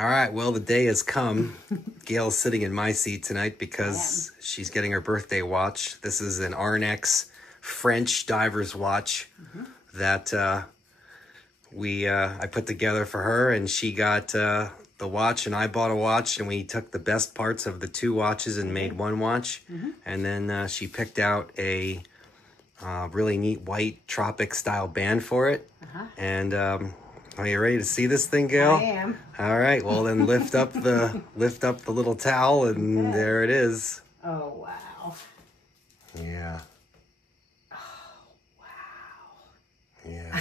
All right, well, the day has come. Gail's sitting in my seat tonight because she's getting her birthday watch. This is an Arnex French diver's watch that I put together for her, and she got the watch, and I bought a watch, and we took the best parts of the two watches and made one watch. And then she picked out a really neat white tropic style band for it. And are you ready to see this thing, Gail? I am. All right, well then lift up the little towel, and there it is. Oh wow. Yeah. Oh wow. Yeah.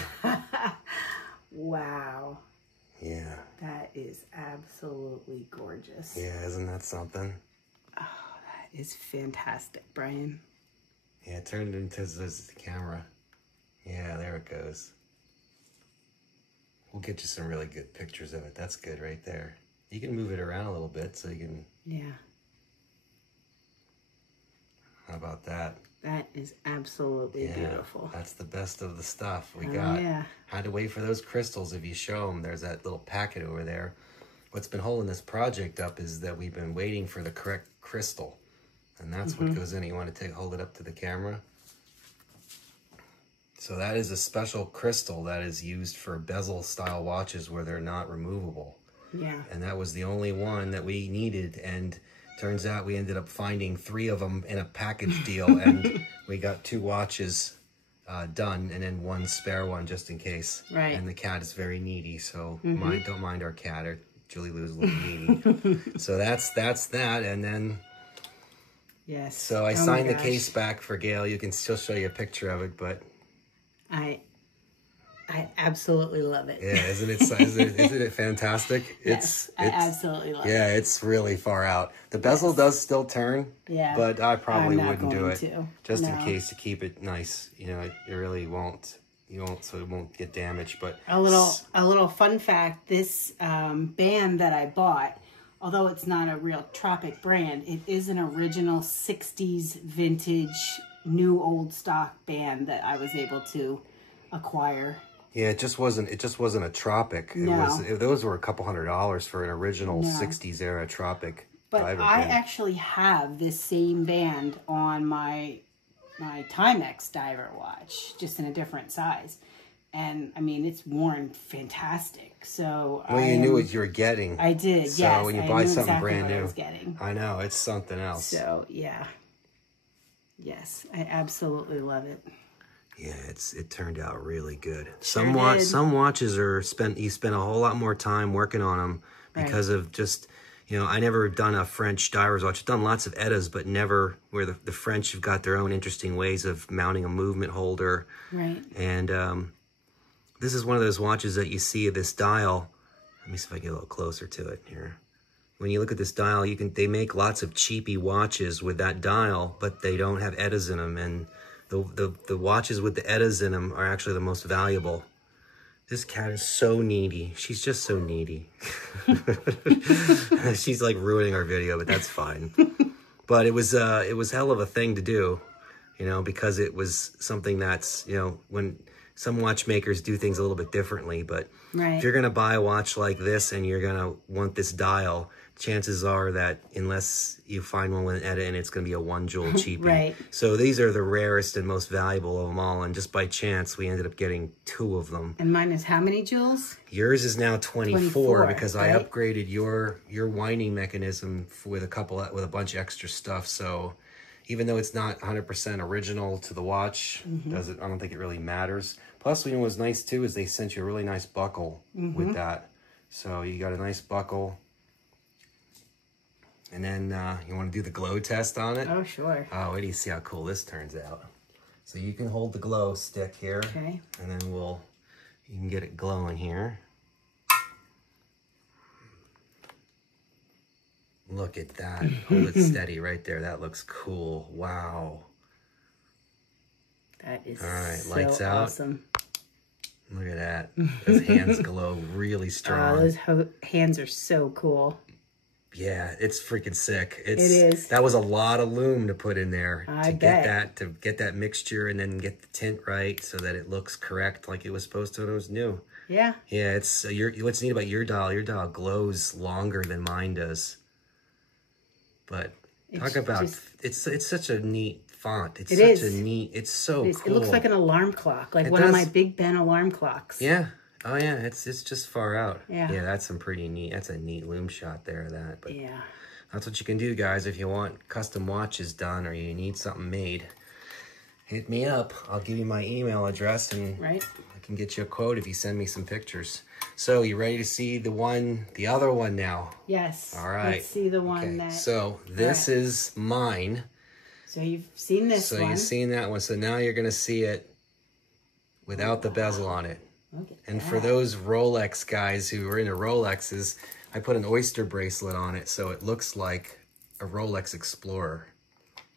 Wow. Yeah. That is absolutely gorgeous. Yeah, isn't that something? Oh, that is fantastic, Brian. Yeah, it turned into the camera. Yeah, there it goes. We'll get you some really good pictures of it. That's good right there. You can move it around a little bit so you can... Yeah. How about that? That is absolutely beautiful. That's the best of the stuff we got. Yeah. Had to wait for those crystals. If you show them, there's that little packet over there. What's been holding this project up is that we've been waiting for the correct crystal. And that's what goes in. You want to hold it up to the camera? So that is a special crystal that is used for bezel style watches where they're not removable. Yeah. And that was the only one that we needed, and turns out we ended up finding 3 of them in a package deal, and we got 2 watches done, and then 1 spare one just in case. Right. And the cat is very needy, so don't mind our cat. Julie Lou's a little needy. So that's that, and then... Yes. So I signed the case back for Gail. You can still show you a picture of it, but... I absolutely love it. Yeah, isn't it fantastic? Yes, I absolutely love it. Yeah, it's really far out. The bezel does still turn, but I probably wouldn't do it. Just in case to keep it nice. You know, it really won't. You won't, so it won't get damaged. But a little fun fact: this band that I bought, although it's not a real Tropic brand, it is an original '60s vintage, new old stock band that I was able to acquire. Yeah, it just wasn't a Tropic. Those were a couple $100 for an original 60s era Tropic. But I actually have this same band on my Timex diver watch, just in a different size. And I mean, it's worn fantastic. So well, you knew what you were getting. I did. So yes, when you I buy knew something exactly brand what new, I was getting. I know it's something else. So yeah, yes, I absolutely love it. Yeah, it turned out really good. Some watches are you spend a whole lot more time working on them because of just, you know, I never done a French diver's watch. I've done lots of Eddas, but never where the French have got their own interesting ways of mounting a movement holder. Right. And this is one of those watches that you see this dial. Let me see if I get a little closer to it here. When you look at this dial, they make lots of cheapy watches with that dial, but they don't have Eddas in them, and the watches with the Eddas in them are actually the most valuable. This cat is so needy. She's just so needy. She's like ruining our video, but that's fine. But it was hell of a thing to do, you know, because it was something that's, you know, when some watchmakers do things a little bit differently, but if you're going to buy a watch like this and you're going to want this dial, chances are that unless you find one with an Edda, and it's going to be a 1 jewel cheapie. So these are the rarest and most valuable of them all, and just by chance we ended up getting 2 of them. And mine is how many jewels? Yours is now 24 because I upgraded your winding mechanism with a bunch of extra stuff. So even though it's not 100% original to the watch, I don't think it really matters. Plus, you know what's nice too is they sent you a really nice buckle with that. So you got a nice buckle. And then you want to do the glow test on it? Oh, sure. Oh, wait till you see how cool this turns out. So you can hold the glow stick here. Okay. And then you can get it glowing here. Look at that. Hold it steady right there. That looks cool. Wow. That is all right, so lights out. Awesome. Look at that. Those hands glow really strong. Those hands are so cool. Yeah, it's freaking sick. It is. That was a lot of lume to put in there I bet. to get that mixture and then get the tint right so that it looks correct like it was supposed to when it was new. Yeah. Yeah, it's what's neat about your dial glows longer than mine does. But talk about it's such a neat font. It's such a neat. It's so cool. It looks like an alarm clock, like it one does. of my Big Ben alarm clocks. Yeah. Oh yeah, it's just far out. Yeah. Yeah, that's some pretty neat. That's a neat loom shot there of that. But yeah. That's what you can do, guys, if you want custom watches done or you need something made. Hit me up. I'll give you my email address and I can get you a quote if you send me some pictures. So, you ready to see the other one now? Yes. All right. Let's see the one that... So, this is mine. So, you've seen this one. So, you've seen that one. So, now you're going to see it without the bezel on it. And for those Rolex guys who are into Rolexes, I put an oyster bracelet on it so it looks like a Rolex Explorer.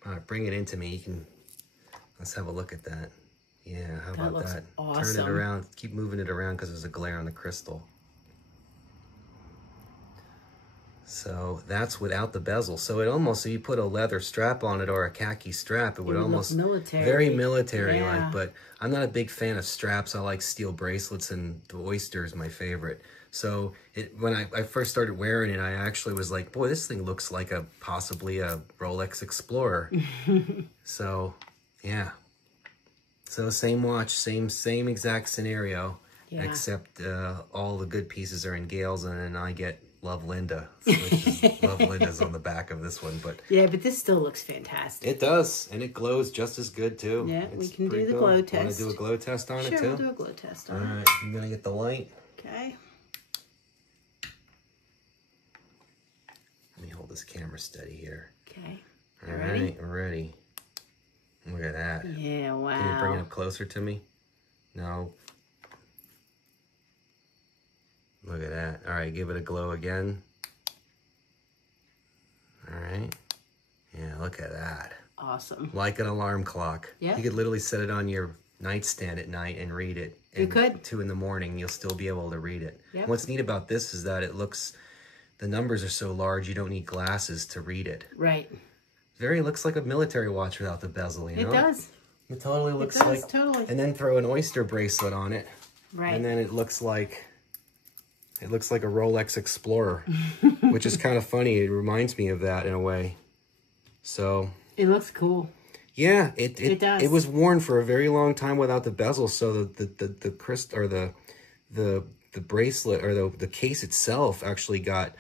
All right, bring it into me. Let's have a look at that. Yeah, how about that? Awesome. Turn it around. Keep moving it around because there's a glare on the crystal. So that's without the bezel. So it almost, if you put a leather strap on it or a khaki strap, it would almost look military. Very military-like. But I'm not a big fan of straps. I like steel bracelets, and the oyster is my favorite. So when I first started wearing it, I actually was like, boy, this thing looks like possibly a Rolex Explorer. So yeah. So same watch, same exact scenario, except all the good pieces are in Gales, and then I get Love Linda. Love Linda's on the back of this one, but yeah, but this still looks fantastic. It does, and it glows just as good too. Yeah, we can do the glow test. Want to do a glow test on it too? Sure, we'll do a glow test on it. All right, I'm gonna get the light. Okay. Let me hold this camera steady here. Okay. All right, I'm ready. Look at that. Yeah, wow. Can you bring it up closer to me? No. Look at that. All right, give it a glow again. All right. Yeah, look at that. Awesome. Like an alarm clock. Yeah. You could literally set it on your nightstand at night and read it. And you could. 2 in the morning, you'll still be able to read it. Yep. What's neat about this is that the numbers are so large, you don't need glasses to read it. Right. Looks like a military watch without the bezel, you know? It does. It totally looks like... totally. And then throw an oyster bracelet on it. Right. And then it looks like a Rolex Explorer, which is kind of funny. It reminds me of that in a way. So... It looks cool. Yeah, it does. It was worn for a very long time without the bezel, so the crystal or the bracelet or the case itself actually got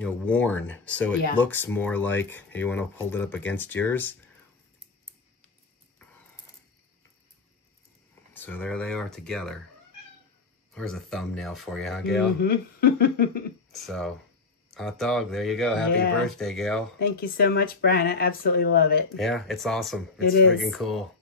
worn, so it looks more like. You want to hold it up against yours? So there they are together. There's a thumbnail for you, huh, Gail? Mm-hmm. So, hot dog, there you go. Happy birthday, Gail. Thank you so much, Brian. I absolutely love it. Yeah, it's awesome. It's freaking cool.